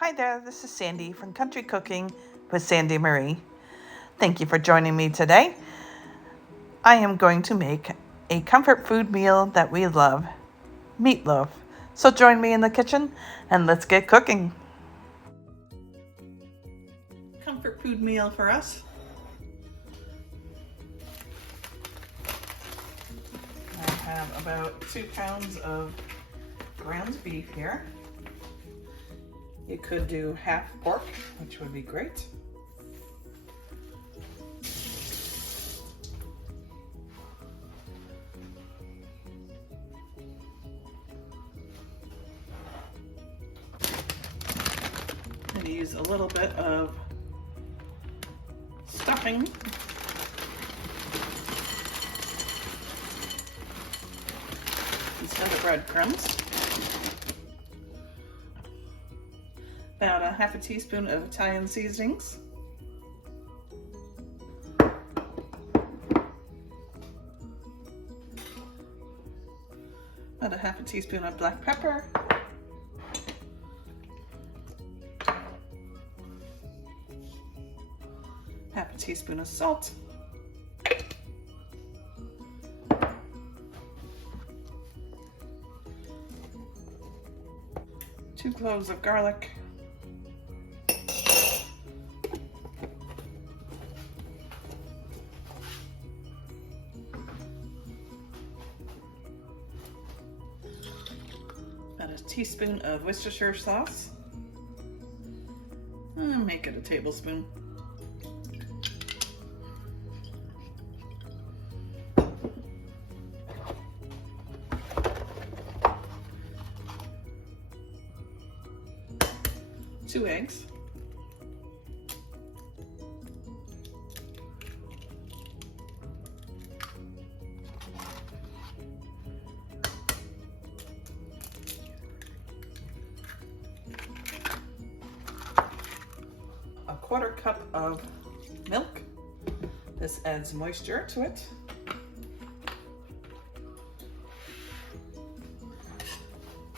Hi there, this is Sandy from Country Cooking with Sandy Marie. Thank you for joining me today. I am going to make a comfort food meal that we love, meatloaf. So join me in the kitchen and let's get cooking. Comfort food meal for us. I have about 2 pounds of ground beef here. You could do half pork, which would be great. I'm going to use a little bit of stuffing. Instead of breadcrumbs. About a half a teaspoon of Italian seasonings. About a half a teaspoon of black pepper. Half a teaspoon of salt. 2 cloves of garlic. About a teaspoon of Worcestershire sauce. Make it a tablespoon. Two eggs. A 1/4 cup of milk. This adds moisture to it.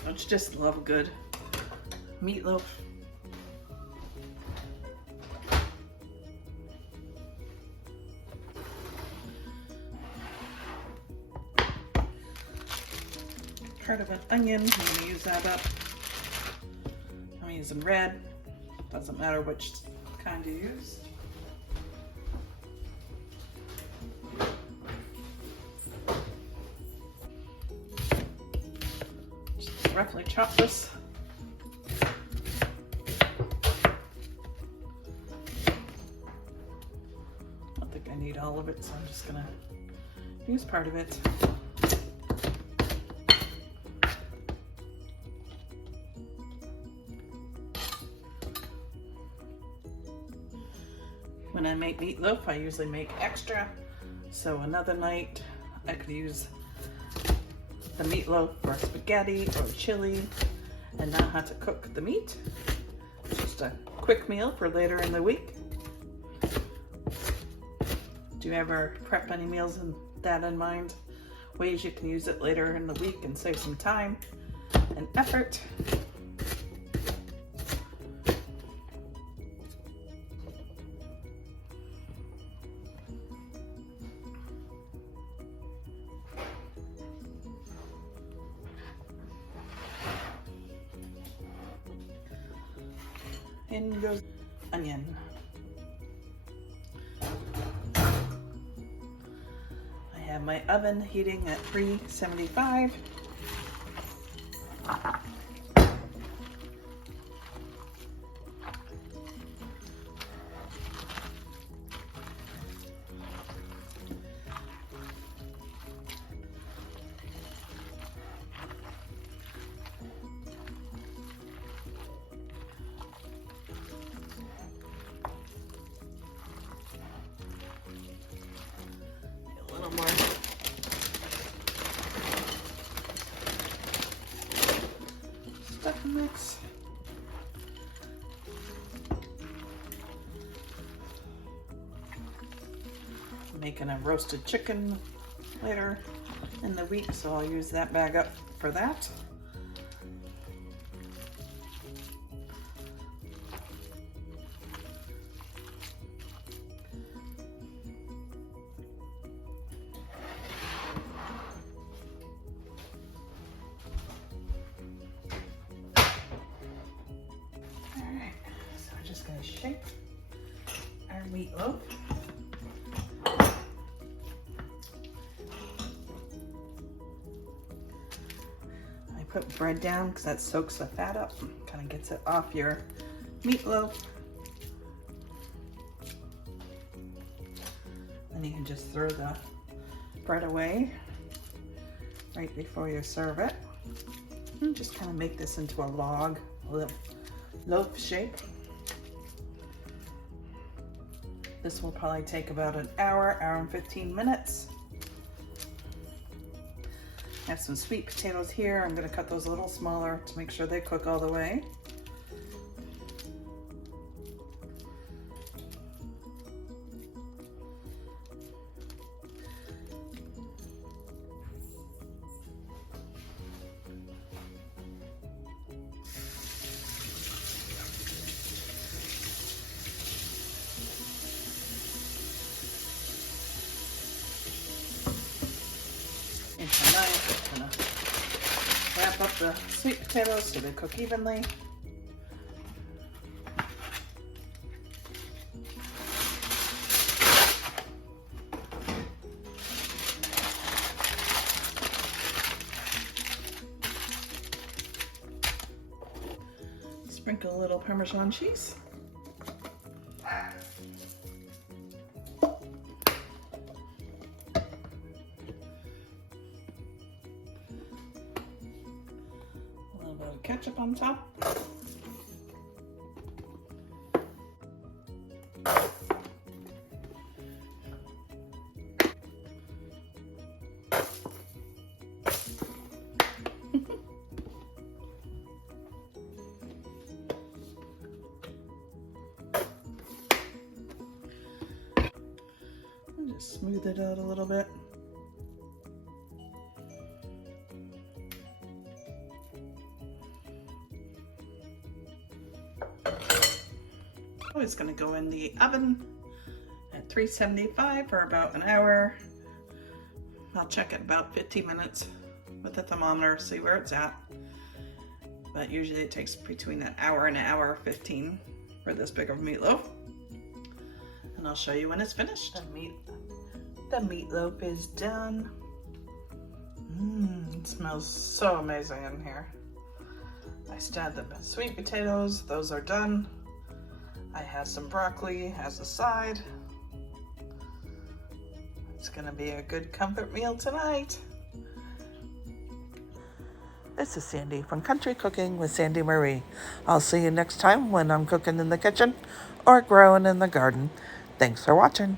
Don't you just love good meatloaf? Part of an onion. I'm going to use that up. I'm using red. Doesn't matter which kind you use. Just roughly chop this. I don't think I need all of it, so I'm just going to use part of it. When I make meatloaf, I usually make extra, so another night I could use the meatloaf for spaghetti or chili and not have to cook the meat. Just a quick meal for later in the week. Do you ever prep any meals with that in mind? Ways you can use it later in the week and save some time and effort. In goes onion. I have my oven heating at 375. More stuff mix. I'm making a roasted chicken later in the week, so I'll use that bag up for that. just going to shape our meatloaf. I put bread down because that soaks the fat up, kind of gets it off your meatloaf. Then you can just throw the bread away right before you serve it. And just kind of make this into a log, a little loaf shape. This will probably take about an hour, hour and 15 minutes. I have some sweet potatoes here. I'm going to cut those a little smaller to make sure they cook all the way. Into a knife, I'm gonna wrap up the sweet potatoes so they cook evenly. Sprinkle a little Parmesan cheese. Ketchup on top. And just smooth it out a little bit. It's going to go in the oven at 375 for about an hour. I'll check it about 15 minutes with the thermometer, see where it's at. But usually it takes between an hour and an hour 15 for this big of a meatloaf. And I'll show you when it's finished. The meatloaf is done. It smells so amazing in here. I still had the sweet potatoes, those are done. I have some broccoli as a side. It's gonna be a good comfort meal tonight. This is Sandy from Country Cooking with Sandy Marie. I'll see you next time when I'm cooking in the kitchen or growing in the garden. Thanks for watching.